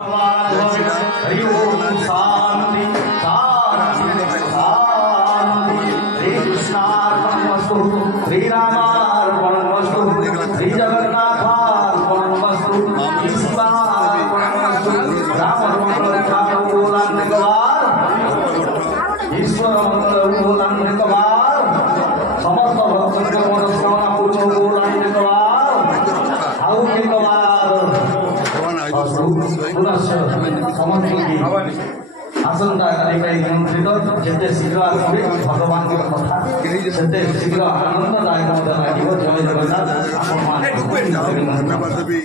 हरि ओम शांति शांति शांति। श्री कृष्णार्पणमस्तु, श्री रामार्पणमस्तु, श्री जगन्नाथार्पणमस्तु, ईश्वरार्पणमस्तु। राममंगलकारोलान्निकवार, ईश्वरमंगलकारोलान्निकवार, समस्त भक्तों को श्रवणपूर्वकोलान्निकवार, औकिकवार आसंता निमंत्रित जिते शीघ्र आसवे भगवान कथा से शीघ्र आनंददायक लगे। जय जगन्नाथ। धन्यवाद देवी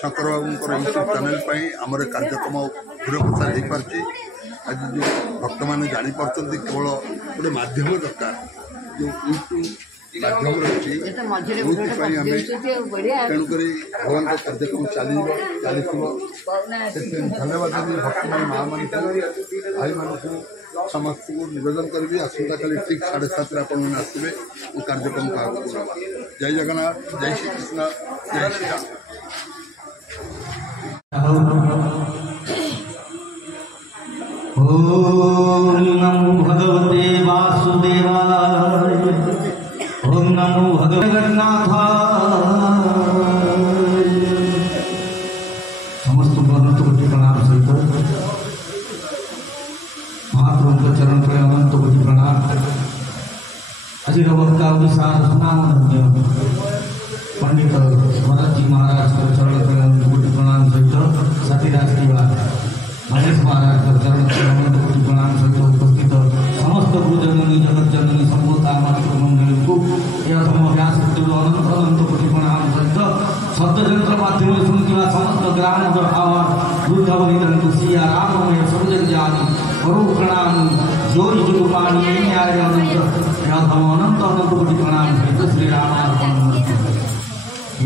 शंकर बाबू यूट्यूब चैनल आमर कार्यक्रम दूर प्रचार हो पार्टी। आज जो भक्त मैंने जापार केवल गोटे मध्यम दरकार जो यूट्यूब माध्यम रही तेणुक भगवान कार्यक्रम चली धन्यवाद देवी भक्त मान माँ मान भाई मान समस्त को निवेदन करी आसंता काली ठीक 7:30 आपने आसवे कार्यक्रम का जय जगन्नाथ, जय श्री कृष्ण, जय श्री राम। ओम नमो भगवते वासुदेवाय, ओम नमो भगवते जगन्नाथाय। समस्त अनंत कोटि प्रणाम सहित महाप्रभु के चरण पर अनंत कोटि प्रणाम। आज वक्ता विशाल सुनाम पंडित भरत जी महाराज के चरण पर अनंत कोटि प्रणाम सहित सतीराज की बात महेश महाराज के चरण पर अनंत कोटि प्रणाम सहित उपस्थित समस्त गुरुजननी जगत जननी संभूता मातृ मंडली को यह व्यास अनंत अनंत कोटि प्रणाम सहित शब्दयंत्र माध्यम शुणुवा समस्त ग्राम वृद्ध वनिधन सिया राममय सर्वजन जानी गुरु प्रणाम जोरी जो पानी न्याय अनंत अनंत अनंत कोटि प्रणाम सहित श्री रामार्पण।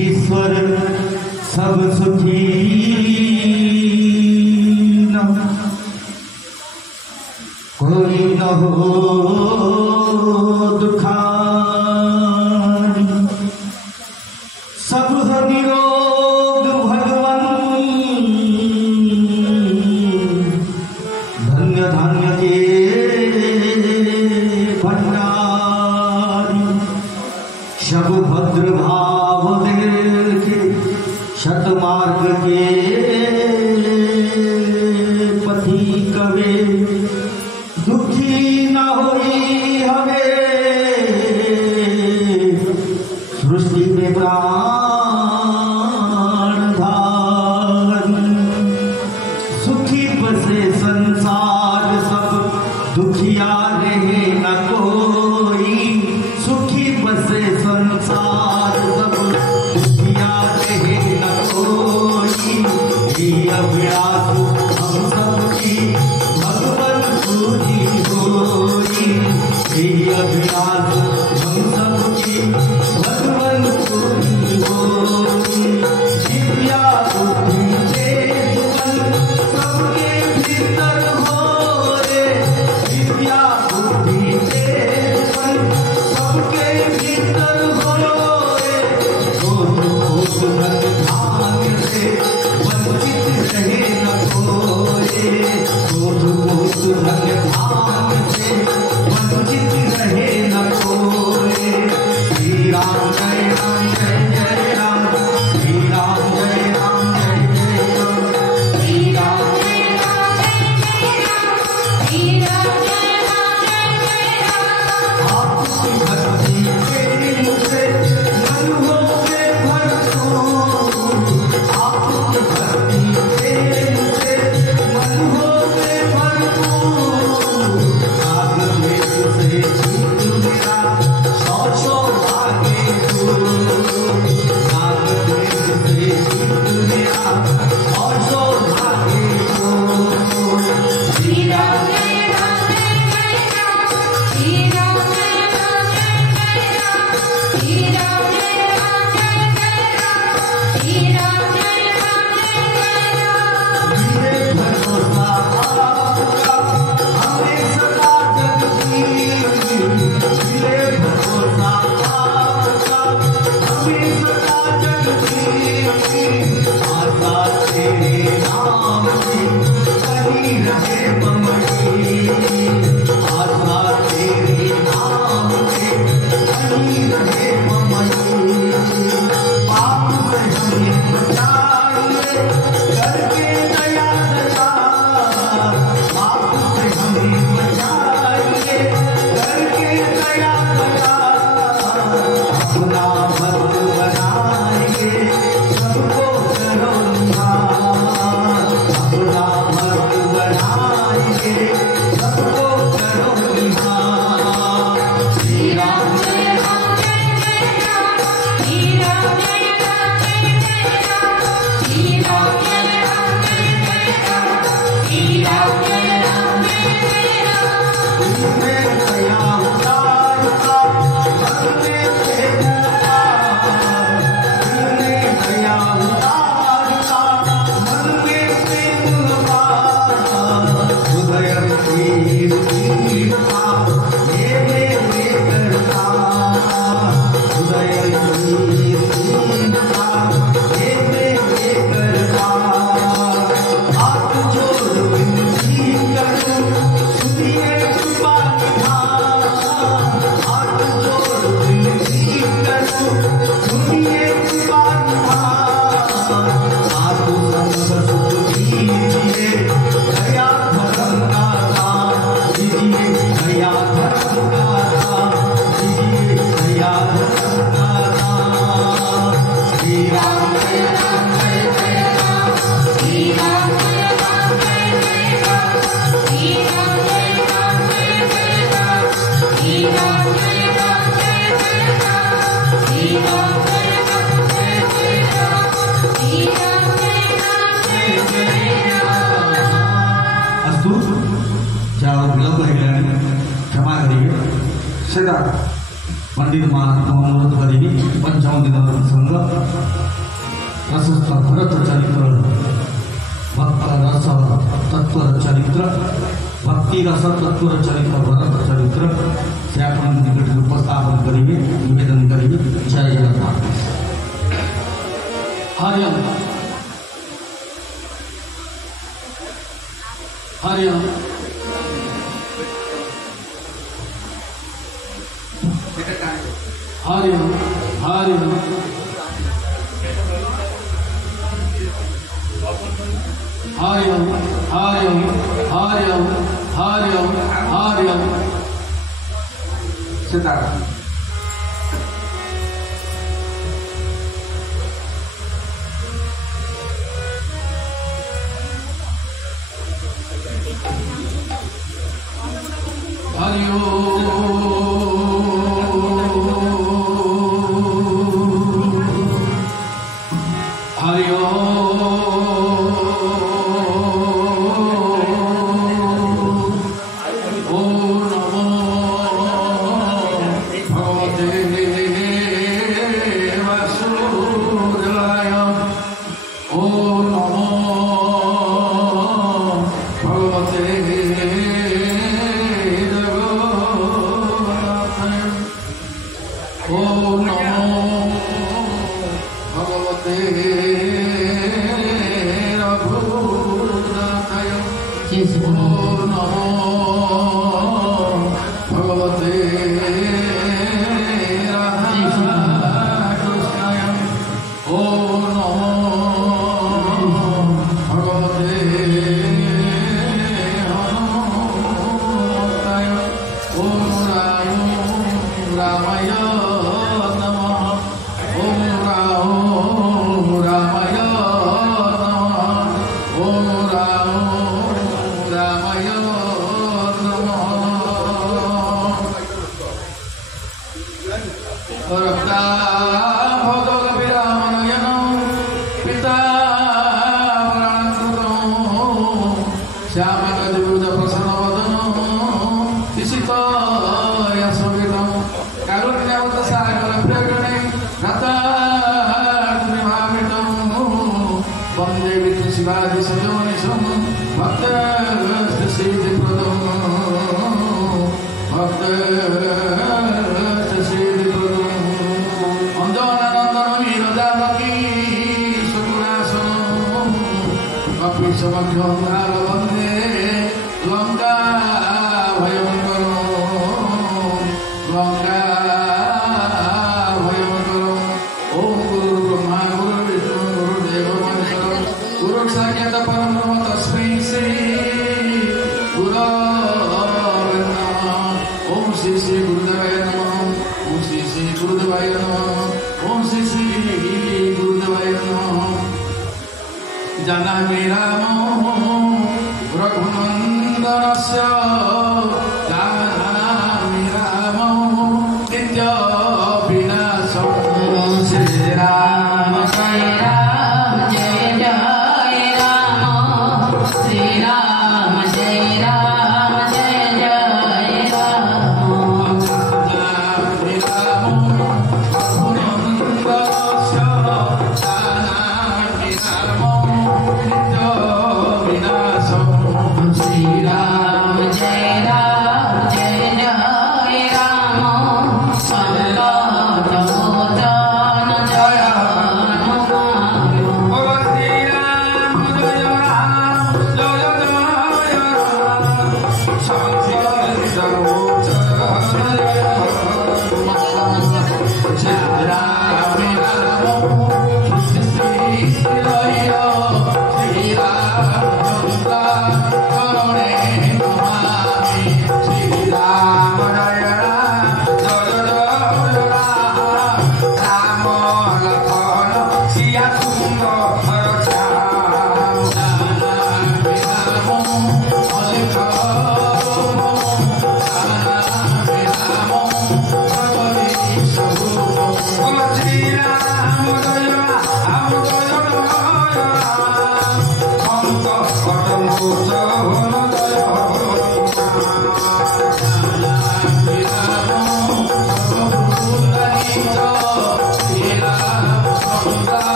ईश्वर सब सुखी न कोई न हो दुखारी, सब निरोग भगवन धन्य धन्य के भंडारी। शब भद्र भाव देखे शतमार्ग के पथि कवे, दुखी न होई हमें सृष्टि में प्राण धारी। सुखी बसे संसार सब दुखिया रहे न कोई, सुखी बसे संसार सब दुखिया रहे न कोई। अभ्यास हम सबकी भगवान पूजी होई, अभ्यास हम सबकी भगवान पूजी होई। दिव्या बुद्धि तेज मन सबके भीतर हो रे, दिव्या बुद्धि तेज मन सबके भीतर हो रे। भाग्य से वंचित रहे न को सेटा पंडित महात्मा अनुरोध करी पंचम दिन प्रसंग प्रशस्त भरत चरित्र भक्त रस तत्व चरित्र भक्ति रस तत्व चरित्र भरत चरित्र से आपण निकट उपस्थापन करेंगे निवेदन करेंगे। जय जगन्नाथ। हरिओम हरिओम हरिओम हरिओम हरिओम हरिओम हरिओम हरिओम हरिओम सिद्धार्थ Oh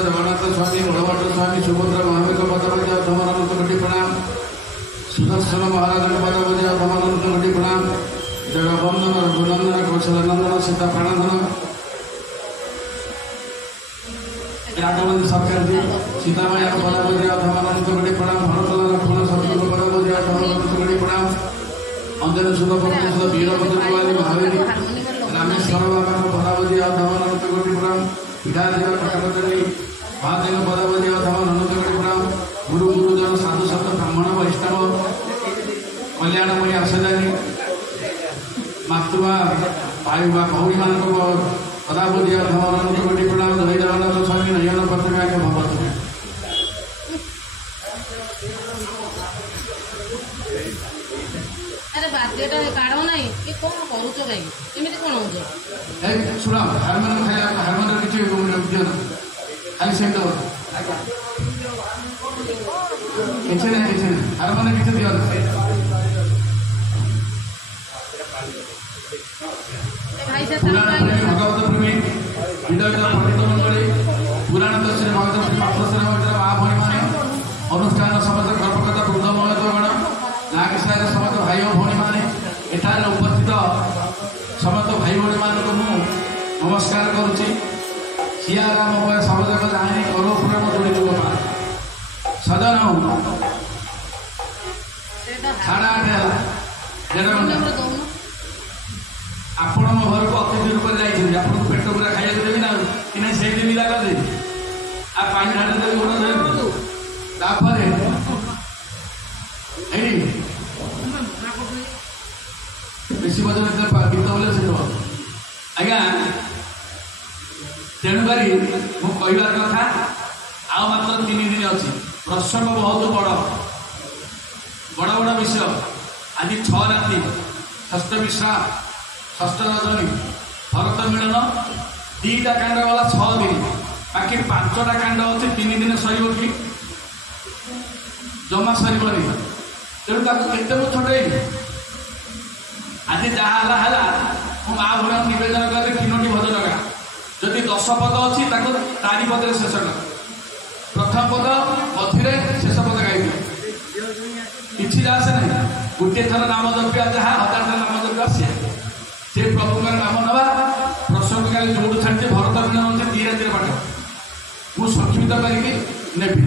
जगन्नाथ स्वामी बड़भट्ट स्वामी सुभद्रा महावीर पदपति धमानंद कोटि प्रणाम सुदर्शन महाराज पदपति धमानंद कोटि प्रणाम जगवंदन रघुनंदन कौशलानंदन सीता प्राणंदन यादवंद सरकार जी सीतामया पदपति धमानंद कोटि प्रणाम भरत लक्ष्मण शत्रुघ्न पदपति धमानंद कोटि प्रणाम अंजन सुध पद्म वीरभद्र कुमारी महावीर रामेश्वर बाबा पदपति धमानंद कोटि प्रणाम पितादेव कटकचरी महादेव पदपति धमानंद कोटि प्रणाम गुरु गुरुजन साधु संत ब्राह्मण वैष्णव कल्याणमयी आशादारी मातृमा भाई भौरी मान पदापति धमानंद कोटि प्रणाम जय जगन्नाथ स्वामी नयन प्रतिमा भवत अरे बाध्यटा काढ़ नहीं कि कौन करूच कहीं केमी कौन हो शुण हारमोन खाई हारमोन किसी दियो ना खाली से किसी ना हारमोन किसी दियो ना भाई से भगवत प्रेमी विदय पंडित मंडली पुराण दर्शन भगवत पाठशाला महाभणी मान अनुष्ठान समस्त कर्मकर्ता वृद्ध महत्वगण नागेश्वर समस्त भाई और भौणी मैंने एठार उपस्थित समस्त भाई भौणी मान को नमस्कार करुच्ची सियाराम सबजाक जाने कर्मपुराण जोड़ी गोपाल सदन साढ़े 8 आपण मो घर को अतिथि रूप से जाइए आपको पेट पूरा खाइए देवी ना कि नहीं से विदा कर दे आ पानी ढाल देवी गोड़ तापर बेसी बजन गीत बोले से आज्ञा तेणुक मुझार कथा आ मात्र 3 दिन अच्छी प्रसंग बहुत बड़ बड़ बड़ विषय आज 6 राति षष्ठ विश्राम षष्ठ रजनी भरत मिलन 2टा कांड गला 6 दिन बाकी 5टा कांड अच्छी 3 दिन सर कि जमा सरबनी तेणु केते मु छोटे आज जहाँ है मो माँ भूरा नवेदन करें 3टी भजन गा जदि 10 पद अच्छी तारी पदे शेष कर प्रथम पद मध्य शेष पद गाई कि आसे ना गोटे थर नाम जपिया जहाँ 1000 थर नाम जपिया से प्रभुकर नाम नवा प्रसंग काली जोड़ छाड़े भरत मिलन अच्छे 2 रातिर पाठ मुझे संक्षिप्त करके नेबी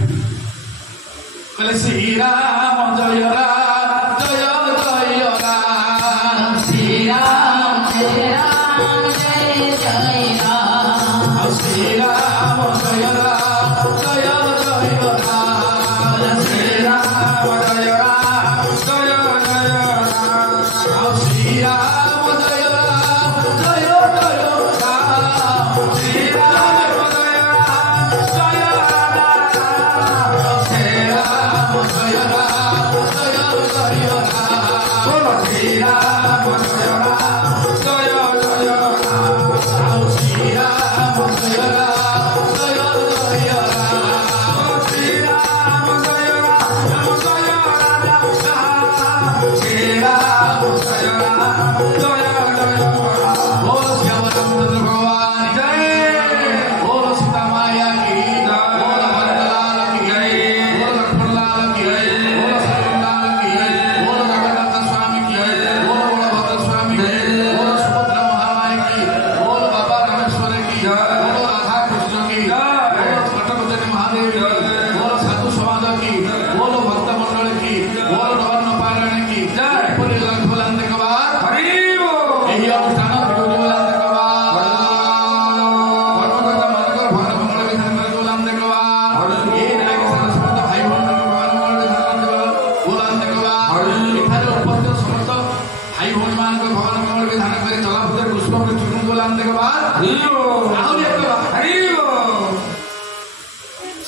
कहले श्री राम जय राम जय जय राम श्री राम जय राम जय जय राम श्री राम जय राम जय जय राम श्री राम जय राम जय जय राम श्री राम जय राम जय जय राम श्री राम जय राम जय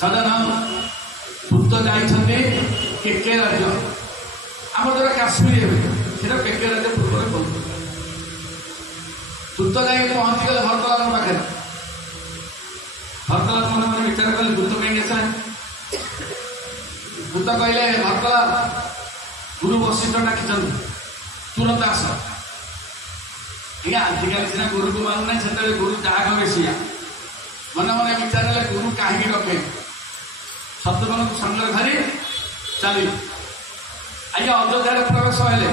सदन भूत जाइए के राज्य आम जो काश्मीर से के राज्य पूर्व ଦୂତ ଯାଇକି ପହଞ୍ଚିଗଲେ ଭରତଲାଲଙ୍କ ପାଖରେ। ଭରତଲାଲ ମନେ ମନେ ବିଚାର କଲେ ଦୂତ କାହିଁକି ଆସିଲା। ଦୂତ କହିଲେ ଭରତଲାଲ ଗୁରୁ ବଶିଷ୍ଠ ଡାକିଛନ୍ତି ତୁରନ୍ତ ଆସ। ଆଜ୍ଞା ଆଜିକାଲି ସିନା ଗୁରୁକୁ ମାନୁ ନାହିଁ, ସେତେବେଳେ ଗୁରୁ ଯାହା କରେ ସେଇଆ। ମନେ ମନେ ବିଚାର ହେଲେ ଗୁରୁ କାହିଁକି ଡକେ। ଶତ୍ରୁଘ୍ନକୁ ସାଙ୍ଗରେ ଧରି ଚାଲିଲେ। ଆଜ୍ଞା ଅଯୋଧ୍ୟାରେ ପ୍ରବେଶ ହେଲେ।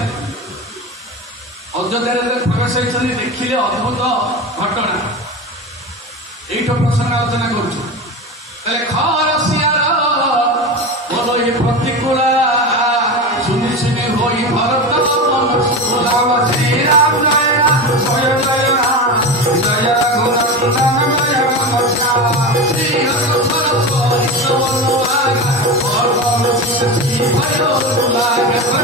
ଅଯୋଧ୍ୟାରେ ପ୍ରବେଶ ହେଇଛନ୍ତି, ଦେଖିଲେ ଅଦ୍ଭୁତ ଘଟଣା। এইটো প্রসঙ্গ আলোচনা করছি। তাহলে খরসিয়ার বলো এ প্রতিকূলা শুনি শুনি হই ভরত মন শ্রীরাম জয় রাম জয় জয় রাম জয় রঘুনন্দন জয় রামচা শ্রী ভরত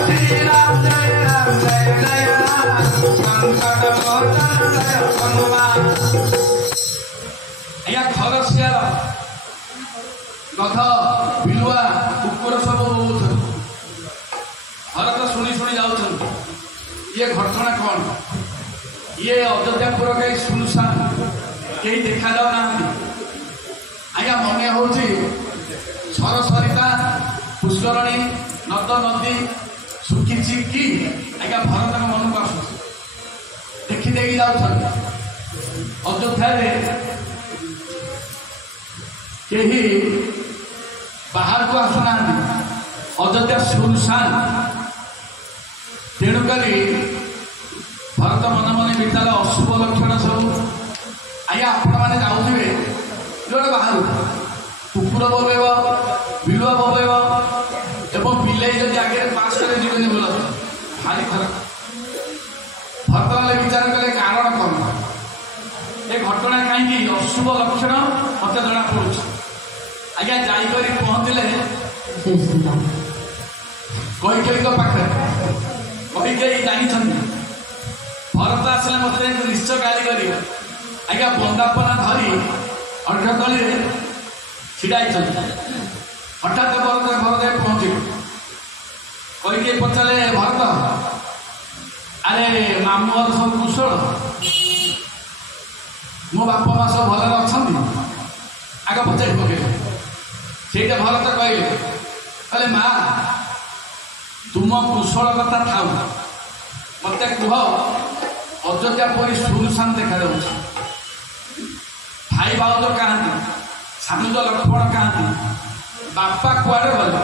শ্রীরাম জয় রাম জয় জয় রাম সংকট মোচন জয় হনুমান। ଆଜ୍ଞା ଖରସିଆର ଗଧ ବିଲୁଆ କୁକୁର ସବୁ ବୋଉଛନ୍ତି। ଭରତ ଶୁଣି ଶୁଣି ଯାଉଛନ୍ତି ଇଏ ଘଟଣା କ'ଣ? ଇଏ ଅଯୋଧ୍ୟାପୁର କେହି ଶୁନଶାନ, କେହି ଦେଖାଯାଉନାହାନ୍ତି। ଆଜ୍ଞା ମନେ ହେଉଛି ସରସରିତା ପୁଷ୍କରଣୀ ନଦ ନଦୀ ଶୁଖିଛି କି ଆଜ୍ଞା ଭରତଙ୍କ ମନକୁ ଆସୁଛି। ଦେଖିଦେଇକି ଯାଉଛନ୍ତି। ଅଯୋଧ୍ୟାରେ କେହି ବାହାରକୁ ଆସୁନାହାନ୍ତି। ଅଯୋଧ୍ୟା ଶୂନଶାନ। ତେଣୁକରି ଭରତ ମନେ ମନେ ବିଚାର ଅଶୁଭ ଲକ୍ଷଣ ସବୁ। ଆଜ୍ଞା ଆପଣମାନେ ଯାଉଥିବେ ଯୋଉଟା ବାହାରକୁ, କୁକୁର ବୋବେଇବ, ବିଲୁଆ ବୋବେଇବ ଏବଂ ବିଲେଇ ଯଦି ଆଗରେ ପାସ୍ କରି ଯିବେନି ଭଲ ଭାରି ଖରାପ। ଭରତ ମାନେ ବିଚାର କଲେ କାରଣ କ'ଣ? ଏ ଘଟଣା କାହିଁକି ଅଶୁଭ ଲକ୍ଷଣ ମତେ ଜଣା ପଡୁଛି। ଆଜ୍ଞା ଯାଇକରି ପହଞ୍ଚିଲେ କୈକେୟୀଙ୍କ ପାଖରେ। କୈକେୟୀ ଜାଣିଛନ୍ତି ଭରତ ଆସିଲେ ମତେ ନିଶ୍ଚୟ ଗାଳି କରିବେ। ଆଜ୍ଞା ବନ୍ଦାପନା ଧରି ଅର୍ଘ୍ୟକଳିରେ ଛିଡ଼ା ହେଇଛନ୍ତି। ହଠାତ୍ ଭରତ ଘର ଯାଇ ପହଞ୍ଚିଲେ। କୈକେୟୀ ପଚାରିଲେ ଭରତ ଆରେ ମାମୁଁ ଘର ସବୁ କୁଶଳ? ମୋ ବାପା ମା ସବୁ ଭଲରେ ଅଛନ୍ତି? ଆଗ ପଚାରି ପକେଇଲେ। ସେଇଟା ଭରତ କହିଲେ ମା ତୁମ କୁଶଳ କଥା ଥାଉ, ମତେ କୁହ ଅଯୋଧ୍ୟା ପରି ଶୂନଶାନ ଦେଖାଯାଉଛି। ଭାଇ ଭାଉଜ କାହାନ୍ତି? ସାନୁଜ ଲକ୍ଷ୍ମଣ କାହାନ୍ତି? ବାପା କୁଆଡେ ଗଲେ?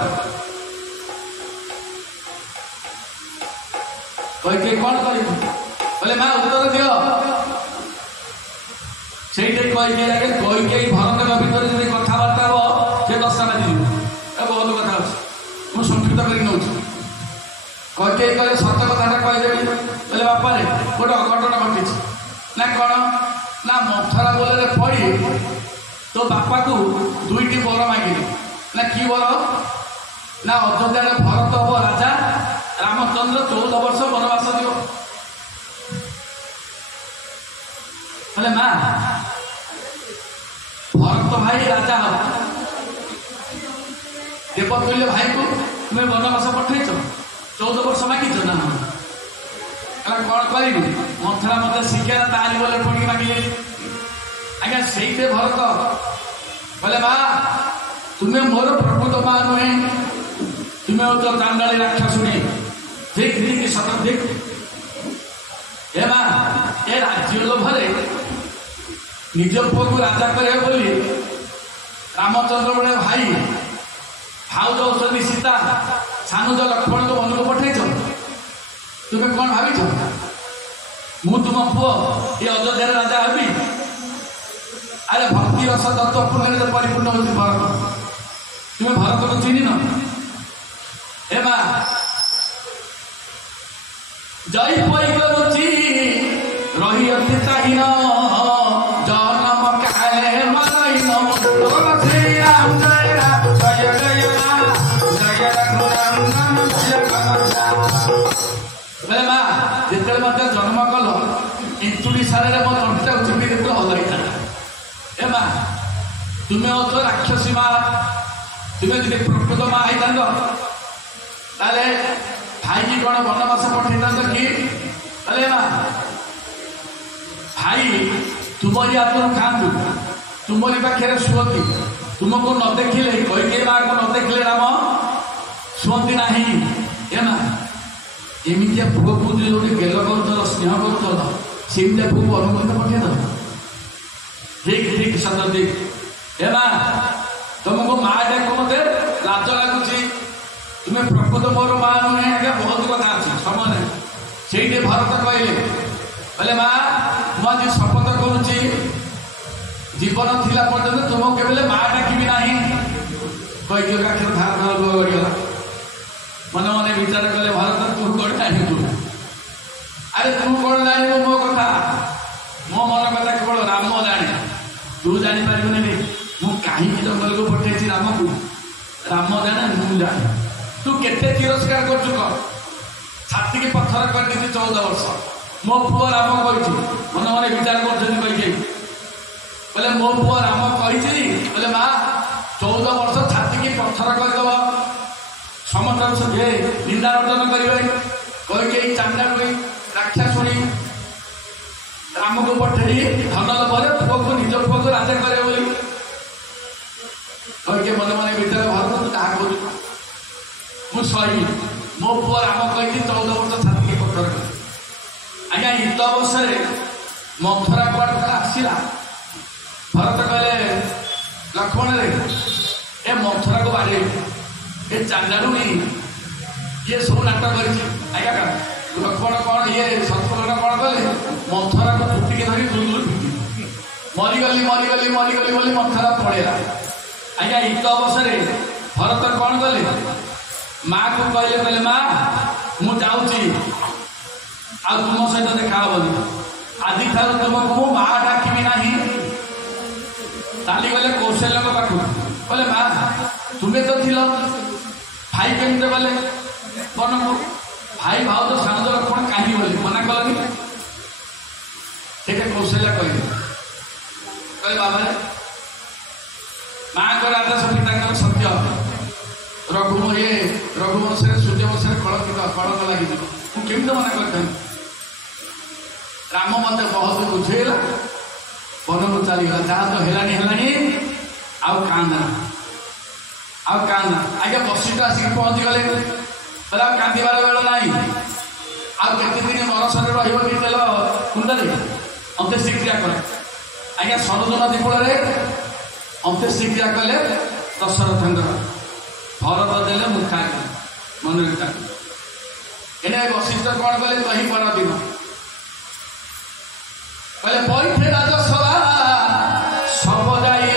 କୈକେୟୀ କ'ଣ କରିବୁ? କହିଲେ ମା ଉତ୍ତର ଦିଅ। ସେଇଠି କୈକେୟୀ ଭରତଙ୍କ ଭିତରେ ଯଦି କଥାବାର୍ତ୍ତା ହବ ସେ 10ଟା ବାଜିଯିବ। ବହୁତ କଥା ଅଛି, ମୁଁ ସଂକ୍ଷିପ୍ତ କରିକି ନେଉଛି। କୈକେୟୀ କହିଲେ ସତ କଥାଟା କହିଦେବି। କହିଲେ ବାପାରେ ଗୋଟେ ଅଘଟଣା ଘଟିଛି। ନା କ'ଣ? ନା ମଥୁରା ବୋଲରେ ପଡ଼ି ତୋ ବାପାକୁ 2ଟି ବର ମାଗିଲେ। ନା କି ବର? ନା ଅଯୋଧ୍ୟାରେ ଭରତ ହବ ରାଜା, ରାମଚନ୍ଦ୍ର 14 ବର୍ଷ ବନବାସ ଯିବ। ହେଲେ ମା ଭରତ ଭାଇ ରାଜା ହବ, ଦେବତୁଲ୍ୟ ଭାଇକୁ ତୁମେ ବନବାସ ପଠେଇଛ, 14 ବର୍ଷ ମାଗିଛ ନା? କ'ଣ କରିବି? ମଥୁରା ମତେ ଶିଖେଇଲା, ତାରି ବୋଲେ ପଡ଼ିକି ମାଗିଲେ। ଆଜ୍ଞା ସେଇଠି ଭରତ କହିଲେ ମା ତୁମେ ମୋର ପ୍ରକୃତ ମା ନୁହେଁ, ତୁମେ ହଉଛ ଚାଣ୍ଡାଳୀ ରାକ୍ଷସୁଣୀ। ଠିକ ଠିକ ସତ ଠିକ। ଏ ମା ଏ ରାଜ୍ୟ ଲୋଭରେ ନିଜ ପୁଅକୁ ରାଜା କରିବେ ବୋଲି ରାମଚନ୍ଦ୍ର ବେଳେ ଭାଇ ଭାଉଜ ହଉଛନ୍ତି ସୀତା, ସାନୁଜ ଲକ୍ଷ୍ମଣଙ୍କୁ ମନକୁ ପଠେଇଛ। ତୁମେ କ'ଣ ଭାବିଛ ମୁଁ ତୁମ ପୁଅ ଏ ଅଯୋଧ୍ୟାରେ ରାଜା ହେବି? ଆରେ ଭକ୍ତି ରସ ତତ୍ତ୍ୱପୂର୍ଣ୍ଣରେ ପରିପୂର୍ଣ୍ଣ ହେଉଛି ଭରତ। ତୁମେ ଭରତକୁ ଚିହ୍ନିନ? ଏ ମା ଜୟ ପୈକ ରୁଚି ରହିଅତି ତାହିନ ଜନମ କାଳେ ମରଇନ ଶ୍ରୀରାମ ଜୟ ରାମ ଜୟ ଜୟ ରାମ ଜୟ ରଘୁନନ୍ଦନ ଜୟ ଘନଶ୍ୟାମ। ବୋଲେ ମା ଯେତେବେଳେ ମତେ ଜନ୍ମ କଲ ଏନ୍ତୁଡ଼ି ସାଳରେ ମୋ ତଣ୍ଟିଟାକୁ ଚିପି ଯେତେବେଳେ ଭଲ ହେଇଥାନ୍ତା। ଏ ମା ତୁମେ ହଉଛ ରାକ୍ଷସୀ ମା, ତୁମେ ଯଦି ପ୍ରକୃତ ମା ହେଇଥାନ୍ତ ତାହେଲେ ଭାଇକି କ'ଣ ବନବାସ ପଠେଇଥାନ୍ତ କି? ତାହେଲେ ମା ଭାଇ ତୁମରି ହାତରୁ ଖାଆନ୍ତୁ, ତୁମରି ପାଖରେ ଶୁଅନ୍ତି, ତୁମକୁ ନ ଦେଖିଲେ କୈକେୟୀ ମାଆକୁ ନ ଦେଖିଲେ ରାମ ଶୁଅନ୍ତି ନାହିଁ। ଏ ମା ଏମିତିଆ ପୁଅକୁ ଯୋଉଠି ଗେଲ କରୁଥିଲ, ସ୍ନେହ କରୁଥିଲ, ସେମିତିଆ ପୁଅକୁ ଅନୁମତି ପଠେଇଦବ। ଠିକ ଠିକ ସତ ଠିକ। ଏ ମା ତମକୁ ମା ଡାକୁ ମତେ ଲାଜ ଲାଗୁଛି, ତୁମେ ପ୍ରକୃତ ମୋର ମା ନୁହେଁ। ଆଜ୍ଞା ବହୁତ କଥା ଅଛି ସମୟ ନାହିଁ। ସେଇଠି ଭରତ କହିଲେ ମା ମୁଁ ଆଜି ଶପଥ କରୁଛି ଜୀବନ ଥିଲା ପର୍ଯ୍ୟନ୍ତ ତୁମକୁ କେବେ ମା ଡାକିବି ନାହିଁ। କୈକେୟୀ ଆଖିରୁ ଧାର ଧାର ଲୁହ ଗଡ଼ିଗଲା। ମନେ ମନେ ବିଚାର କଲେ ଭରତ ତୁ କଣ ଜାଣିବୁ? ଆରେ ତୁ କଣ ଜାଣିବୁ ମୋ କଥା? ମୋ ମନ କଥା କେବଳ ରାମ ଜାଣେ, ତୁ ଜାଣିପାରିବୁନି। ମୁଁ କାହିଁକି ଜଙ୍ଗଲକୁ ପଠେଇଛି ରାମକୁ, ରାମ ଜାଣେ, ମୁଁ ଜାଣେ। ତୁ କେତେ ତିରସ୍କାର କରୁଛୁ କହ? ଛାତିକି ପଥର କରିଦେଇଛି 14 ବର୍ଷ। ମୋ ପୁଅ ରାମ କହିଛି। ମନେ ମନେ ବିଚାର କରୁଛନ୍ତି କୈକେୟୀ। କହିଲେ ମୋ ପୁଅ ରାମ କହିଛି, କହିଲେ ମା 14 ବର୍ଷ ଛାତିକି ପଥର କରିଦବ, ସମସ୍ତ ନିନ୍ଦା ଅର୍ଜନ କରିବେ। କୈକେୟୀ ଚାଣ୍ଡାଳୀ ରାକ୍ଷାସୁଣୀ ରାମକୁ ପଠେଇ ଧନ ଲୋଭରେ ପୁଅକୁ ନିଜ ପୁଅକୁ ରାଜା କରିବେ ବୋଲି କୈକେୟୀ ମନେ ମନେ ଭିତରେ ଭରତ ତୁ ଯାହା କହୁଛୁ ମୁଁ ସହିବି। ମୋ ପୁଅ ରାମ କହିଛି 14 ବର୍ଷ ଛାତିକି ପଥର କରି। ଆଜ୍ଞା ହିତ ଅବସରରେ ମନ୍ଥରା କୁଆଡେ ଆସିଲା। ଭରତ କହିଲେ ଲକ୍ଷ୍ମଣରେ ଏ ମନ୍ଥରାକୁ ବାଡ଼େଇ, ଏ ଚାଣ୍ଡାଳୁଣୀ ଇଏ ସବୁ ନାଟକ କରିଛି। ଆଜ୍ଞା ଲକ୍ଷ୍ମଣ କଣ ଇଏ ଶତ୍ରୁଘ୍ନ କଣ କଲେ, ମନ୍ଥରାକୁ ଚୁଟିକି ଧରି ଦୁଲୁରୁ ପିଟି ମରିଗଲି ମରିଗଲି ମରିଗଲି ବୋଲି ମନ୍ଥରା ପଳେଇଲା। ଆଜ୍ଞା ହିତ ଅବସରରେ ଭରତ କଣ କଲେ, ମାକୁ କହିଲେ ମା ମୁଁ ଯାଉଛି, ଆଉ ତୁମ ସହିତ ଦେଖା ହବନି, ଆଜିଠାରୁ ତୁମକୁ ମୁଁ ମା ଡାକିବି ନାହିଁ। ଚାଲିଗଲେ କୌଶଲ୍ୟଙ୍କ ପାଖକୁ। କହିଲେ ମା ତୁମେ ତ ଥିଲ, ଭାଇ କେମିତି ଗଲେ ବନକୁ? ଭାଇ ଭାଉଜ ସାନଜ ଲକ୍ଷ୍ମଣ କାହିଁକି ଗଲେ, ମନା କଲନି? ସେଇଟା କୌଶଲ୍ୟା କହିଲେ ବାବାରେ ମାଙ୍କର ଆଦେଶ ପିତାଙ୍କର ସତ୍ୟ। ରଘୁବଂଶରେ ସୂର୍ଯ୍ୟବଂଶରେ କଳଙ୍କ ଲାଗିଯିବ, ମୁଁ କେମିତି ମନା କରିଥାନ୍ତି? ରାମ ମତେ ବହୁତ ବୁଝେଇଲା, ବନକୁ ଚାଲିଗଲା। ଯାହା ତ ହେଲାଣି ଆଉ କାନ୍ଦା। ଆଜ୍ଞା ବଶିଷ୍ଠ ଆସିକି ପହଞ୍ଚିଗଲେ। କହିଲେ ଆଉ କାନ୍ଦିବାର ବେଳ ନାହିଁ, ଆଉ କେତେ ଦିନ ନରସରେ ରହିବ କି ତେଲ କୁଣ୍ଡରେ, ଅନ୍ତେଷ୍ଟିକ୍ରିୟା କରେ। ଆଜ୍ଞା ସରଜୁ ନଦୀ କୂଳରେ ଅନ୍ତେଷ୍ଟିକ୍ରିୟା କଲେ ଦଶରଥଙ୍କର। ଭରତ ଦେଲେ ମୁଖା ମନରେ ତାକୁ। ଏଣେ ବଶିଷ୍ଠ କଣ କଲେ, କହି ପରଦିନ କହିଲେ ପଇଠେ ରାଜସଭା ସବ ଯାଇ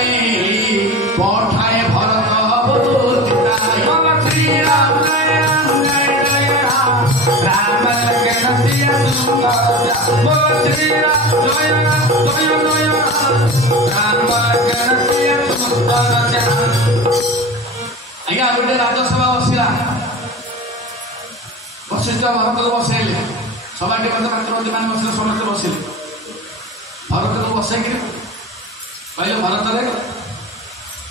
ପଠାଏ ଭରତ ଶ୍ରୀରାମ ରାମ ଆଜ୍ଞା ଗୋଟେ ରାଜସଭା ବସିଲା। ବଶିଷ୍ଠ ଭରତକୁ ବସେଇଲେ। ସଭାଟି ମାତ୍ର ମାନେ ବସିଲେ, ସମସ୍ତେ ବସିଲେ। ଭରତକୁ ବସେଇକି କହିଲେ ଭରତରେ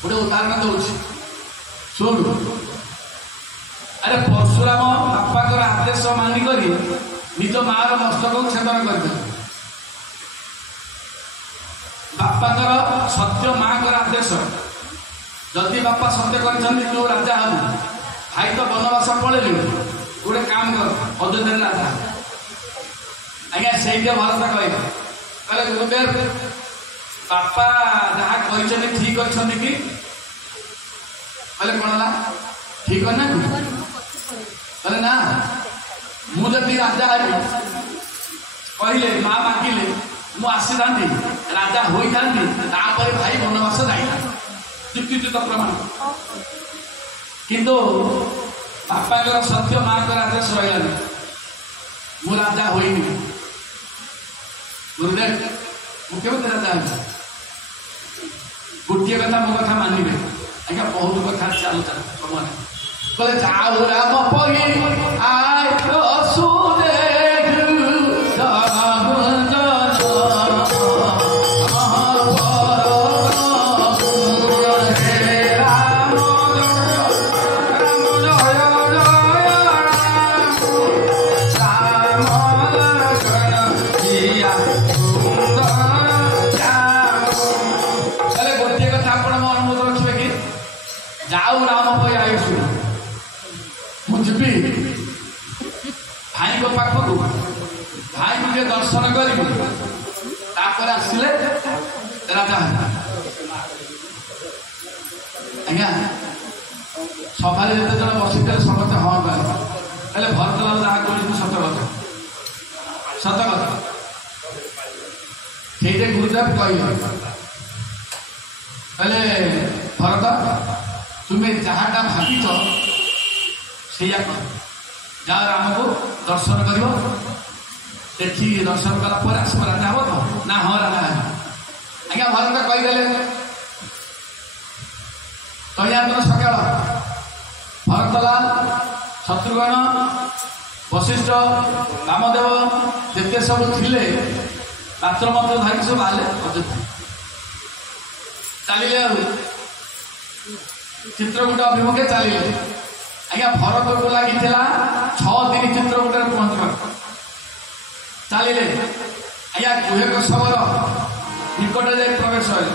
ଗୋଟେ ଉଦାହରଣ ଦଉଛି ଶୁଣୁ। ଆରେ ପରଶୁରାମ ବାପାଙ୍କର ଆଦେଶ ମାନିକରି ନିଜ ମାର ମସ୍ତକକୁ ଛେଦନ କରିଥିଲେ। ବାପାଙ୍କର ସତ୍ୟ, ମାଙ୍କର ଆଦେଶ। ଯଦି ବାପା ସତ୍ୟ କରିଛନ୍ତି ତୁ ରାଜା ହବୁ, ଭାଇ ତ ବନବାସ ପଳେଇଲୁ, ଗୋଟେ କାମ କର ଅଯୋଧ୍ୟାରେ ରାଜା। ଆଜ୍ଞା ସେଇଟା ଭରତ କହିଲେ ଗୁରୁଦେବ ବାପା ଯାହା କହିଛନ୍ତି ଠିକ ଅଛନ୍ତି କି? କହିଲେ କଣ ହେଲା ଠିକ ନା? କହିଲେ ନା, ମୁଁ ଯଦି ରାଜା ହେବି, କହିଲେ ମା ମାଗିଲେ ମୁଁ ଆସିଥାନ୍ତି, ରାଜା ହୋଇଥାନ୍ତି, ତାପରେ ଭାଇ ବନବାସ ଯାଇଥାନ୍ତି, ଯୁକ୍ତିଯୁକ୍ତ ପ୍ରମାଣ। କିନ୍ତୁ ବାପାଙ୍କର ସତ୍ୟ, ମାଙ୍କର ଆଦେଶ ରହିଲାନି, ମୁଁ ରାଜା ହୋଇନି। ଗୁରୁଦେବ ମୁଁ କେମିତି ରାଜା ହେବି? ଗୋଟିଏ କଥା ମୋ କଥା ମାନିବେ। ଆଜ୍ଞା ବହୁତ କଥା ଚାଲୁଚାଲ ସମୟ କହିଲେ ଯାଉ ରାମ ପହି ଆୟ ସୁରେ সুন্দর ଆଉ ରାମ ପାଇଁ ଆୟୁଷ ମୁଁ ଯିବି ଭାଇଙ୍କ ପାଖକୁ, ଭାଇଙ୍କୁ ଟିକେ ଦର୍ଶନ କରିବି, ତାପରେ ଆସିଲେ ରାଜା ହେଲା। ଆଜ୍ଞା ସଭାରେ ଯେତେ ଜଣ ବସିଥିଲେ ସମସ୍ତେ ହଁ କଲେ, ହେଲେ ଭରତଲାଲ ଯାହା କହୁଛନ୍ତି ସତ କଥା, ସତ କଥା। ସେଇଟା ଗୁରୁଦେବ କହିଲେ, କହିଲେ ଭରତ ତୁମେ ଯାହାଟା ଭାବିଛ ସେଇଆ କର, ଯାଅ ରାମକୁ ଦର୍ଶନ କରିବ, ଦେଖି ଦର୍ଶନ କଲା ପରେ ଆସିବ ରାଜା ହବ ତ ନା? ହଁ ରାଜା ହେବ। ଆଜ୍ଞା ଭରତ କହିଦେଲେ। ତୟାନ୍ତର ସକାଳ ଭରତଲାଲ, ଶତ୍ରୁଘ୍ନ, ବଶିଷ୍ଠ, ରାମଦେବ ଯେତେ ସବୁ ଥିଲେ ପାତ୍ର ମନ୍ତ୍ର ଧରିକି ସବୁ ବାହାରିଲେ ଅଯୋଧ୍ୟା ଚାଲିଲେ। ଆଉ ଚିତ୍ରକୂଟ ଅଭିମୁଖେ ଚାଲିଲେ। ଆଜ୍ଞା ଭରତକୁ ଲାଗିଥିଲା 6 ଦିନ ଚିତ୍ରକୂଟରେ ପହଞ୍ଚିବାକୁ। ଚାଲିଲେ। ଆଜ୍ଞା କୁହେକ ଶବର ନିକଟରେ ଯାଇ ପ୍ରବେଶ ହେଲେ।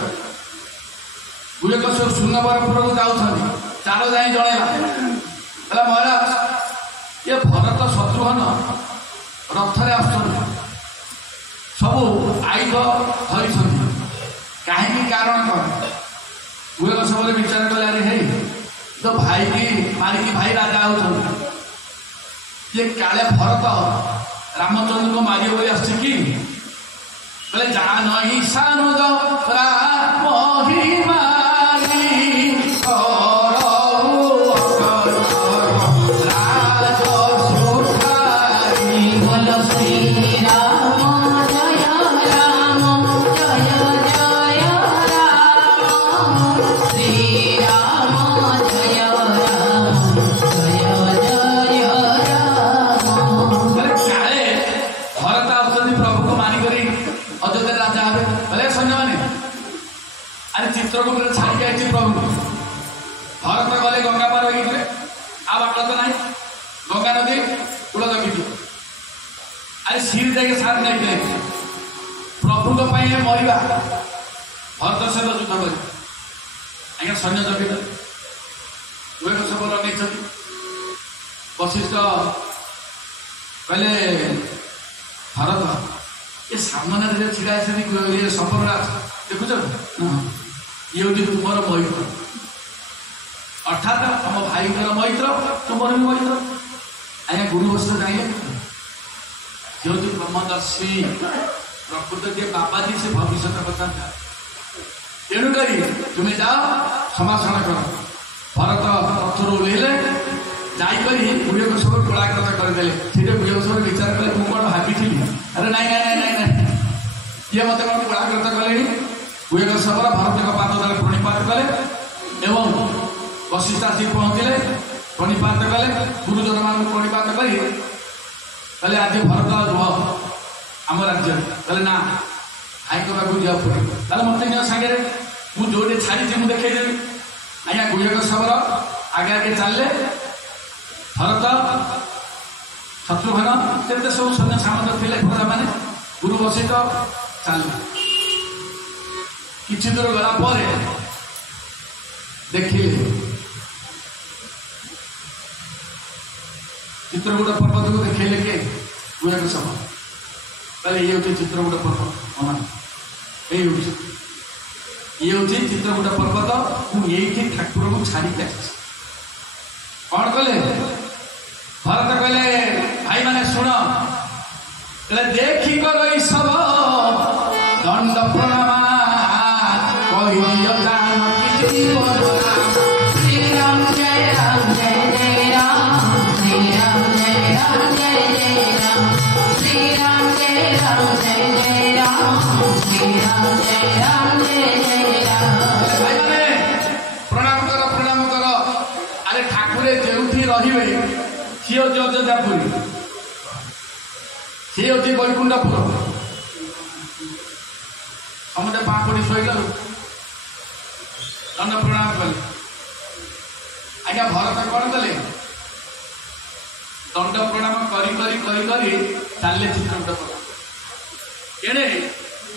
କୁହେକ ସବୁ ସୁନବରପୁରକୁ ଯାଉଛନ୍ତି। ଚାର ଯାଇ ଜଣେଇଲା, କହିଲା ମହାରାଜ ଇଏ ଭରତ ଶତ୍ରୁଘ୍ନ ରଥରେ ଆସୁଛନ୍ତି, ସବୁ ଆୟୁଧ ଧରିଛନ୍ତି, କାହିଁକି କାରଣ କଣ? କୁହେକ ଶବର ବିଚାର କଲେ, ଆରେ ହେଇ ତ ଭାଇକି ମାରିକି ଭାଇ ରାଜା ହଉଛନ୍ତି, ଇଏ କାଳେ ଭରତ ରାମଚନ୍ଦ୍ରଙ୍କୁ ମାରିବ ବୋଲି ଆସିଛି କି? କହିଲେ ଜାନ ଈଶାନୁଜ ରାମ ହି ମାରି ରାଜ ସୁଖାରି ବୋଲ ଶ୍ରୀ ରାମ ଜୟ ରାମ ଜୟ ଜୟ ରାମ ଶ୍ରୀ ରାମ ଜୟ ରାମ ଜୟ ଜୟ ରାମ। କାଳେ ଭରତ ଆସୁଛନ୍ତି ପ୍ରଭୁକୁ ମାରିକରି ଅଯୋଧ୍ୟା ରାଜା ହେବେ। କହିଲେ ସୈନ୍ୟମାନେ ଆରେ ଚିତ୍ରକୂଟରେ ଛାଡ଼ିକି ଆସିଛି ପ୍ରଭୁ। ଭରତ ଗଲେ ଗଙ୍ଗା ପାର ହେଇଯିବେ, ଆଉ ବାଟ ତ ନାହିଁ, ଗଙ୍ଗା ନଦୀ କୂଳ ଜଗିଯିବ। ଆରେ ସିରି ଯାଇକି ସାର ନେଇଥିଲେ ପ୍ରଭୁଙ୍କ ପାଇଁ ମରିବା, ଭରତ ସହିତ ଯୁଦ୍ଧ କରି ଆଜ୍ଞା ସୈନ୍ୟ ଜଗିଦେଲେ। କୁହେକ ସବୁ ଲଗେଇଛନ୍ତି। ବଶିଷ୍ଠ କହିଲେ ଭରତ ଏ ସାମନାରେ ଯେ ଛିଡ଼ା ହେଇଛନ୍ତି ସଫରରାଜ ଦେଖୁଛ, ଇଏ ହେଉଛି ତୁମର ମୈତ୍ର, ଅର୍ଥାତ୍ ତମ ଭାଇଙ୍କର ମୈତ୍ର, ତୁମର ବି ମୈତ୍ର। ଆଜ୍ଞା ଗୁରୁ ବଶିଷ୍ଠ ଜାଣିଲେ ସେ ହେଉଛି ବ୍ରହ୍ମଦର୍ଶୀ, ପ୍ରକୃତ ଯିଏ ବାବାଜୀ ସେ ଭବିଷ୍ୟତ କଥା। ତେଣୁକରି ତୁମେ ଯାଅ ସମାସନ କର। ଭରତ ରଥରୁ ଓହ୍ଲେଇଲେ, ଯାଇକରି କୁହେକ ସବୁ ଗୋଳାଗ୍ରତ କରିଦେଲେ। ସେଇଟା କୁହେକ ସବୁ ବିଚାର କଲେ, ମୁଁ କ'ଣ ଭାବିଥିଲି, ଆରେ ନାଇଁ ନାଇଁ ନାଇଁ ନାଇଁ ନାଇଁ ଇଏ ମୋତେ କ'ଣ ଗୋଳାଗ୍ରତ କଲେଣି। କୁହେକ ଶବର ଭରତଙ୍କ ପାଦ ତଳେ ପ୍ରଣିପାତ କଲେ ଏବଂ ବଶିଷ୍ଠ ଆସି ପହଞ୍ଚିଲେ, ପ୍ରଣିପାତ କଲେ, ଗୁରୁଜନମାନଙ୍କୁ ପ୍ରଣିପାତ କରି କହିଲେ ଆଜି ଭରତ ରୁହ ଆମ ରାଜ୍ୟରେ। କହିଲେ ନା ଭାଇଙ୍କ ପାଖକୁ ଯିବାକୁ ପଡ଼ିବ। ତାହେଲେ ମୋତେ ନିଅ ସାଙ୍ଗରେ, ମୁଁ ଯୋଉଠି ଛାଡ଼ିଛି ମୁଁ ଦେଖେଇଦେବି। ଆଜ୍ଞା କୁହେକ ଶବର ଆଗେ ଆଗେ ଚାଲିଲେ। ଭରତ, ଶତ୍ରୁଘ୍ନ କେତେ ସବୁ ସୈନ୍ୟ ସାମନ୍ତ ଥିଲେ ମାନେ ଗୁରୁ ବଶିଷ୍ଠ ଚାଲିଲେ। କିଛି ଦୂର ଗଲା ପରେ ଦେଖିଲେ ଚିତ୍ରକୂଟ ପର୍ବତକୁ ଦେଖେଇଲେ କିଏ? କୁହେକ ଶବର। କହିଲେ ଇଏ ହେଉଛି ଚିତ୍ରକୂଟ ପର୍ବତ, ଇଏ ହେଉଛି ଚିତ୍ରକୂଟ ପର୍ବତ, ମୁଁ ଏଇଠି ଠାକୁରଙ୍କୁ ଛାଡ଼ିକି ଆସିଛି। କ'ଣ କଲେ? ଭରତ କହିଲେ ଭାଇମାନେ ଶୁଣ, କହିଲେ ଦେଖି କର ଈଶବ ଦଣ୍ଡ ପ୍ରଣାମ କହିଦିଅ ଜାନକୀ ଜୀବନ ଶ୍ରୀରାମ ଜୟ ରାମ ଜୟ ଜୟ ରାମ ଶ୍ରୀରାମ ଜୟ ରାମ ଜୟ ଜୟ ରାମ ଶ୍ରୀରାମ ଜୟ ରାମ ଜୟ ଜୟ ରାମ ଶ୍ରୀରାମ ଜୟ ରାମ ଜୟ ଜୟ ରାମ। ଭାଇମାନେ ପ୍ରଣାମ କର, ପ୍ରଣାମ କର। ଆରେ ଠାକୁରେ ଯେଉଁଠି ରହିବେ ସିଏ ହେଉଛି ଅଯୋଧ୍ୟାପୁରୀ, ସିଏ ହେଉଛି ବୈକୁଣ୍ଠପୁର। ସମସ୍ତେ ପାପଡ଼ି ଶୋଇଗଲୁ, ଦଣ୍ଡ ପ୍ରଣାମ କଲେ। ଆଜ୍ଞା ଭରତ କ'ଣ କଲେ? ଦଣ୍ଡ ପ୍ରଣାମ କରି କରି କରି କରି ଚାଲିଲେ ଚିତ୍ରକୂଟ ପର୍ବତ। ଏଣେ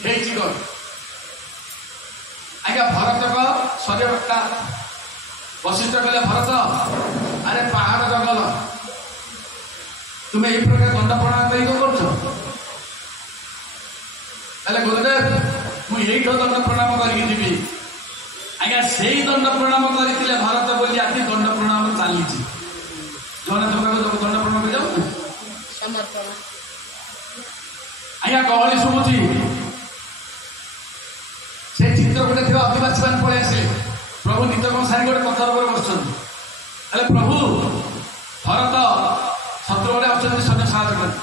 ହେଇଛି କ'ଣ? ଆଜ୍ଞା ଭରତଙ୍କ ଶରୀରଟା ବଶିଷ୍ଠ କହିଲେ ଭରତ ଆରେ ପାହାଡ଼ ଜଙ୍ଗଲ ତୁମେ ଏଇ ପ୍ରକାର ଦଣ୍ଡ ପ୍ରଣାମ କରି କରୁଛ? ତାହେଲେ ଗୁରୁଦେବ ମୁଁ ଏଇଠୁ ଦଣ୍ଡ ପ୍ରଣାମ କରିକି ଯିବି। ଆଜ୍ଞା ସେଇ ଦଣ୍ଡ ପ୍ରଣାମ କରିଥିଲେ ଭରତ ବୋଲି ଆଜି ଦଣ୍ଡ ପ୍ରଣାମ ଚାଲିଛି। ଜଗନ୍ନାଥ ଦଣ୍ଡ ପ୍ରଣାମ କରି ଯାଉଛୁ ଆଜ୍ଞା ଗହଳି ଶୁଭୁଛି। ସେ ଚିତ୍ରକୂଟ ଥିବା ଅଧିବାସୀ ମାନେ ପଳେଇ ଆସିଲେ। ପ୍ରଭୁ ନିତ୍ୟକର୍ମ ସାରି ଗୋଟେ ପଥର ଉପରେ ବସୁଛନ୍ତି। ହେଲେ ପ୍ରଭୁ ଭରତ ଶତ୍ରୁଘ୍ନ ଅଛନ୍ତି ସୈନ୍ୟ ସାହାଯ୍ୟ କରି।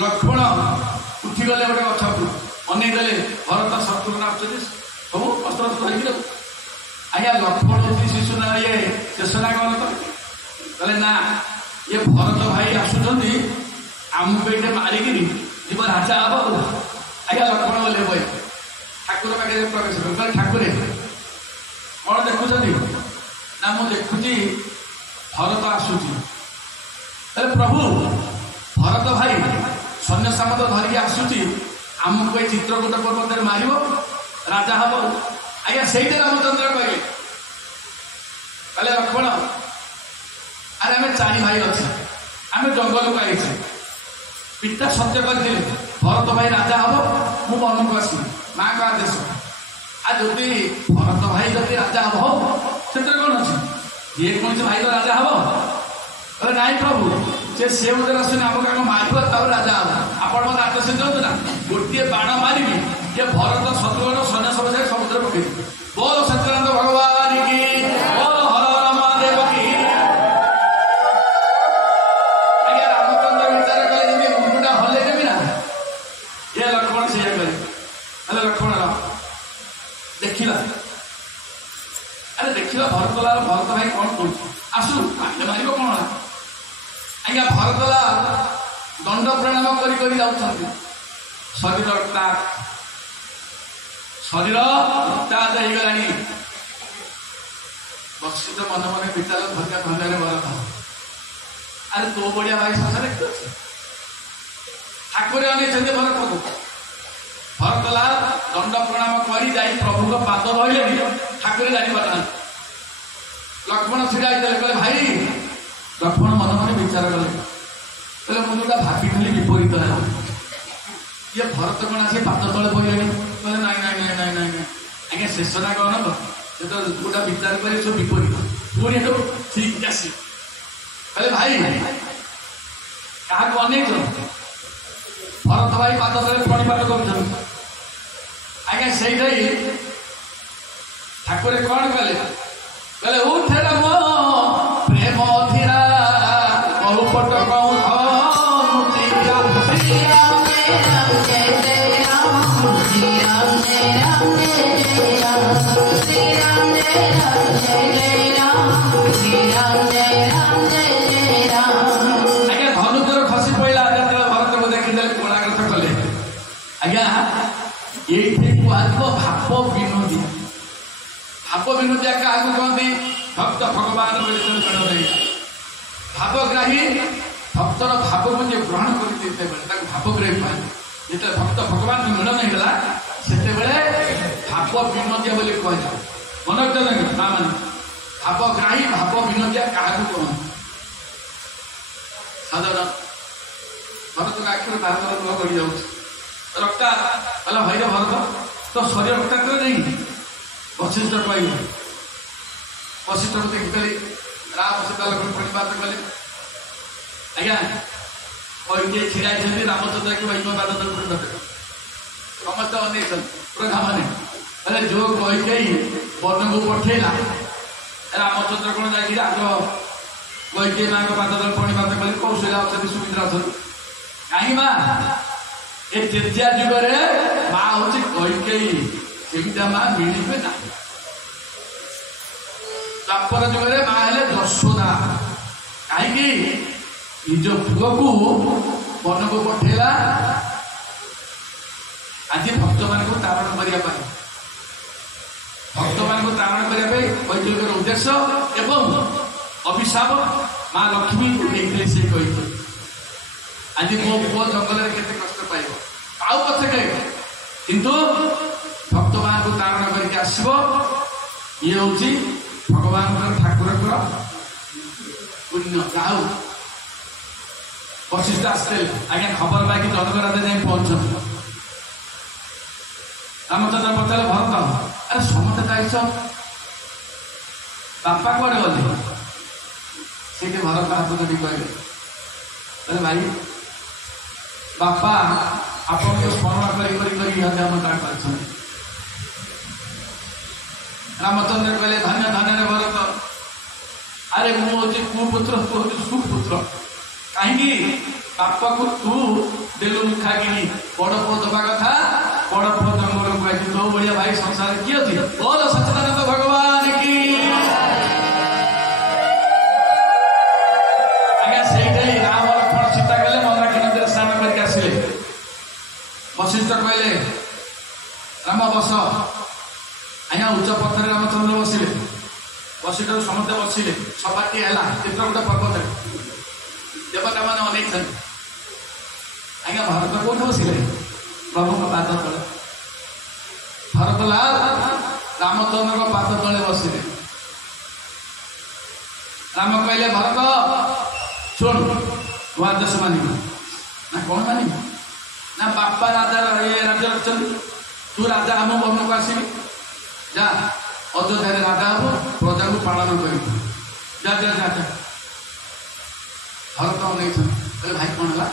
ଲକ୍ଷ୍ମଣ ଉଠିଗଲେ ଗୋଟେ ଗଛକୁ ଅନେଇ ଦେଲେ ଭରତ ଶତ୍ରୁଘ୍ନ ଆସୁଛନ୍ତି ସବୁ ଅସ୍ତ୍ର ଧରିକି ଯାଉ। ଆଜ୍ଞା ଲକ୍ଷ୍ମଣ ଉଠି ଶିଶୁ ନା ଇଏ ଶେଷ ନା କଣ କହିଲେ ନା ଇଏ ଭରତ ଭାଇ ଆସୁଛନ୍ତି ଆମକୁ ଏଇଠି ମାରିକିରି ଯିବ ରାଜା ହବ। ଆଜ୍ଞା ଲକ୍ଷ୍ମଣ ବୋଲେ ବହି ଠାକୁର ପାଖରେ ପ୍ରବେଶ କଲେ ଠାକୁରେ କଣ ଦେଖୁଛନ୍ତି ନା ମୁଁ ଦେଖୁଛି ଭରତ ଆସୁଛି। ହେଲେ ପ୍ରଭୁ ଭରତ ଭାଇ ସୈନ୍ୟ ସାମନ୍ତ ଧରିକି ଆସୁଛି ଆମକୁ ଏଇ ଚିତ୍ରକୂଟ ପର୍ବତରେ ମାରିବ ରାଜା ହବ। ଆଜ୍ଞା ସେଇଟା ରାମଚନ୍ଦ୍ର କହିଲେ ଲକ୍ଷ୍ମଣ ଆରେ ଆମେ 4 ଭାଇ ଅଛୁ ଆମେ ଜଙ୍ଗଲକୁ ଆଇଛୁ। ପିତା ସତ୍ୟ କରିଥିଲେ ଭରତ ଭାଇ ରାଜା ହବ ମୁଁ ବନକୁ ଆସିବି ମାଙ୍କ ଆଦେଶ। ଆଉ ଯଦି ଭରତ ଭାଇ ଯଦି ରାଜା ହବ ସେଥିରେ କଣ ଅଛି ଯେକୌଣସି ଭାଇ ତ ରାଜା ହବ। ନାଇଁ ପ୍ରଭୁ ସେ ଉଦ୍ଦେଶ୍ୟ ଆସୁନି ଆମକୁ ଆଗ ମାରିବ ତାପରେ ରାଜା ହବ। ଆପଣ ମୋତେ ଆଦେଶ ଦିଅନ୍ତୁ ନା ଗୋଟିଏ ବାଣ ମାରିବି ଯେ ଭରତ ଶତ୍ରୁଘ୍ନ ସୈନ୍ୟ ସମସ୍ୟା ସମୁଦ୍ର ପକେଇବି। ବୋଲ ସତ୍ୟନାରାୟଣ ଭଗବାନ କି ବୋଲ ହର ହର ମହାଦେବ କି। ଆଜ୍ଞା ରାମଚନ୍ଦ୍ର ବିଚାର କଲେ ଯଦି ମୁଣ୍ଡଟା ହଲେ ଦେବି ନା ଏ ଲକ୍ଷ୍ମଣ ସେଇଆ କରେ। ହେଲେ ଲକ୍ଷ୍ମଣ ଦେଖିଲା ଆରେ ଦେଖିଲା ଭରତ ଭାଇ କଣ କରୁଛି ଆସୁ ମାରିବ କଣ। ଆଜ୍ଞା ଭରତଲା ଦଣ୍ଡ ପ୍ରଣାମ କରି କରି ଯାଉଛନ୍ତି। ଶରୀର ରକ୍ତାକ୍ତ ହେଇଗଲାଣି। ବଶିଷ୍ଠ ମନେ ମନେ ପିତାର ଧନ୍ୟ ଧନ୍ୟରେ ଭରତ ଆରେ ତୋ ବଢିଆ ଭାଇ ସଂସାରରେ କି ଅଛି। ଠାକୁରେ ଅନେଇଛନ୍ତି ଭରତକୁ। ଭରତଲା ଦଣ୍ଡ ପ୍ରଣାମ କରି ଯାଇ ପ୍ରଭୁଙ୍କ ପାଦ ଧରିଲେଣି ଠାକୁରେ ଜାଣିପାରୁନାହାନ୍ତି। ଲକ୍ଷ୍ମଣ ଛିଡ଼ା ହେଇଥିଲେ କହିଲେ ଭାଇ। ଲକ୍ଷ୍ମଣ ମନେ ମନେ ବିଚାର କଲେ କହିଲେ ମୁଁ ଯୋଉଟା ଭାବିଥିଲି ବିପରୀତ ହେଲା। ଇଏ ଭରତ କଣ ଆସି ପାଦ ତଳେ ପଡ଼ିଲେଣି କହିଲେ ନାଇଁ ନାଇଁ ନାଇଁ ନାଇଁ ନାଇଁ ନାଇଁ ଆଜ୍ଞା ଶେଷଟା କଣ ହବ ସେ ତ ଯୋଉଟା ବିଚାର କରି ସବୁ ବିପରୀତ ପୁଣି ସବୁ ଠିକ ଆସିବ। କହିଲେ ଭାଇ କାହାକୁ ଅନେଇଛ? ଭରତ ଭାଇ ପାଦ ତଳେ ପ୍ରଣିପାତ କରୁଛନ୍ତି। ଆଜ୍ଞା ସେଇଠି ଠାକୁରେ କଣ କଲେ କହିଲେ ଉଠେ ରାମ ପ୍ରେମ ଧୀରା ବହୁପଟ ଆଜ୍ଞା ଧନୁଜର ଖସି ପଇଲା। ଯେତେବେଳେ ଭରତକୁ ଦେଖିଦେଲେ କୋଣାଗ୍ରତ କଲେ। ଆଜ୍ଞା ଏଇଠି କୁହାଯିବ ଭାବ ବିନୋଦୀ। ଭାବ ବିନୋଦିଆ କାହାକୁ କହନ୍ତି? ଭକ୍ତ ଭଗବାନ ଭାବଗ୍ରାହୀ ଭକ୍ତର ଭାବକୁ ଯିଏ ଗ୍ରହଣ କରି ଯେତେବେଳେ ତାକୁ ଭାବଗ୍ରାହୀ କୁହାଯାଏ। ଯେତେବେଳେ ଭକ୍ତ ଭଗବାନଙ୍କୁ ମିଳନ ହେଇଗଲା ସେତେବେଳେ ଭାବ ବିନୋଦିଆ ବୋଲି କୁହାଯାଏ। ମନେ ରଖିଦେଲେ ମା ମାନେ ଭାବଗ୍ରାହୀ ଭାବ ବିନୋଦିଆ କାହାକୁ କହନ୍ତି? ସାଧାରଣ ଭରତଙ୍କ ଆଖିରୁ ତାହାର ଲୁହ ଗଡ଼ି ଯାଉଛି। ରକ୍ତା କହିଲା ଭାଇର ଭରତ ତ ଶରୀର ରକ୍ତାକ୍ତ ନେଇ ବଶିଷ୍ଠ କହିଲେ। ବଶିଷ୍ଠକୁ ଦେଖିକରି ରାମ ସୀତା ଲକ୍ଷ୍ମଣ ପ୍रणिपात କଲେ। ଆଜ୍ଞା କହିକି ଛିଡ଼ା ହେଇଛନ୍ତି ରାମଚନ୍ଦ୍ର କି ଭାଇ ପାଦ ତଳେ ସମସ୍ତେ ଅନେଇଛନ୍ତି ପ୍ରଧା ମାନେ ହେଲେ ଯୋଉ କହିକେଇ ବନକୁ ପଠେଇଲା ରାମଚନ୍ଦ୍ର କଣ ଯାଇକି ଆଗ କହିକେଇ ମାଙ୍କ ପାଦ ତଳେ ପ୍रणिपात କଲେ। କୌଶଲ୍ୟା ଅଛନ୍ତି ସୁମିତ୍ରା ଅଛନ୍ତି। କାହିଁ ମା ଏ ତ୍ରେତୟା ଯୁଗରେ ମା ହଉଛି କହିକେଇ ସେମିତିଆ ମା ମିଳିବେ ନାହିଁ। ଦ୍ୱାପର ଯୁଗରେ ମା ହେଲେ ଯଶୋଦା। କାହିଁକି ନିଜ ପୁଅକୁ ବନକୁ ପଠେଇଲା ଆଜି ଭକ୍ତମାନଙ୍କୁ ତାରଣ କରିବା ପାଇଁ। ଭକ୍ତମାନଙ୍କୁ ତାରଣ କରିବା ପାଇଁ କୈକେୟୀଙ୍କର ଉଦ୍ଦେଶ୍ୟ ଏବଂ ଅଭିଶାପ ମା ଲକ୍ଷ୍ମୀଙ୍କୁ ଦେଇଥିଲେ। ସେ କହିଥିଲେ ଆଜି ମୋ ପୁଅ ଜଙ୍ଗଲରେ କେତେ କଷ୍ଟ ପାଇବ ଆଉ ପଛକେ କିନ୍ତୁ ଭକ୍ତମାନଙ୍କୁ ତାରଣ କରିକି ଆସିବ। ଇଏ ହଉଛି ଭଗବାନଙ୍କର ଠାକୁରଙ୍କର ପୁଣ୍ୟ ଯାଉ ବଶିଷ୍ଠ ଆସିଥିଲେ ଆଜ୍ଞା ଖବର ପାଇକି ଜନକ ରାଜା ଯାଇ ପହଞ୍ଚନ୍ତି। ରାମଚନ୍ଦ୍ର ପଚାରିଲେ ଭରତ ଆରେ ସମସ୍ତେ ଯାଇଛ ବାପା କୁଆଡେ ଗଲେ? ସେଇଠି ଭରତ ହାତ ଧରି କହିଲେ ଭାଇ ବାପା ଆପଣଙ୍କୁ ସ୍ମରଣ କରି ଆମ କାମ କରିଛନ୍ତି। ରାମଚନ୍ଦ୍ର କହିଲେ ଧନ୍ୟ ଧନ୍ୟରେ ଭରତ, ଆରେ ମୁଁ ହଉଛି କୁପୁତ୍ର ତୁ ହଉଛି ସୁପୁତ୍ର। କାହିଁକି ବାପାକୁ ତୁ ଦେଲୁ ମୁଖାଗିନି, ବଡ ପୁଅ ଦବା କଥା ବଡ ପୁଅ ଜଙ୍ଗଲକୁ ଆଇଛି। ତୋ ଭଳିଆ ଭାଇ ସଂସାରରେ କିଏ ଅଛି? ବୋଲ ସଚ୍ଚିଦାନନ୍ଦ ଭଗବାନ କି। ଆଜ୍ଞା ସେଇଠି ରାମ ଲକ୍ଷ୍ମଣ ସୀତା ଗଲେ ମନ୍ଦାକିନୀ ନଦୀରେ ସ୍ନାନ କରିକି ଆସିଲେ। ବଶିଷ୍ଠ କହିଲେ ରାମ ବସ। ଆଜ୍ଞା ଉଚ୍ଚ ପଥରେ ରାମଚନ୍ଦ୍ର ବସିଲେ। ବଶିଷ୍ଠ ସମସ୍ତେ ବସିଲେ। ସଭାଟି ହେଲା ଚିତ୍ରକୂଟ ପର୍ବତରେ, ଦେବତା ମାନେ ଅନେଇଛନ୍ତି। ଆଜ୍ଞା ଭରତ କୋଉଠି ବସିଲେ? ପ୍ରଭୁଙ୍କ ପାଦ ତଳେ। ଭରତଲାଲ ରାମଚନ୍ଦ୍ରଙ୍କ ପାଦ ତଳେ ବସିଲେ। ରାମ କହିଲେ ଭରତ ଶୁଣ, ତୁ ଆଦେଶ ମାନିବୁ ନା କଣ ମାନିବୁ? ନା ବାପା ରାଜା ରାଜ୍ୟ ରଖିଛନ୍ତି, ତୁ ରାଜା ଆମ ବନକୁ ଆସିବି। ଯା ଅଯୋଧ୍ୟାରେ ରାଜା ହବ, ପ୍ରଜାକୁ ପାଳନ କରିବୁ। ଯା ଯା ଯା ଯା। ଭରତ ଅନେଇଛନ୍ତି, କହିଲେ ଭାଇ କଣ ହେଲା?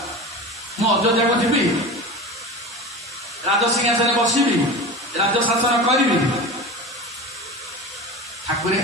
ମୁଁ ଅଯୋଧ୍ୟାକୁ ଯିବି, ରାଜସିଂହାସନରେ ବସିବି, ରାଜ ଶାସନ କରିବି। ଠାକୁରେ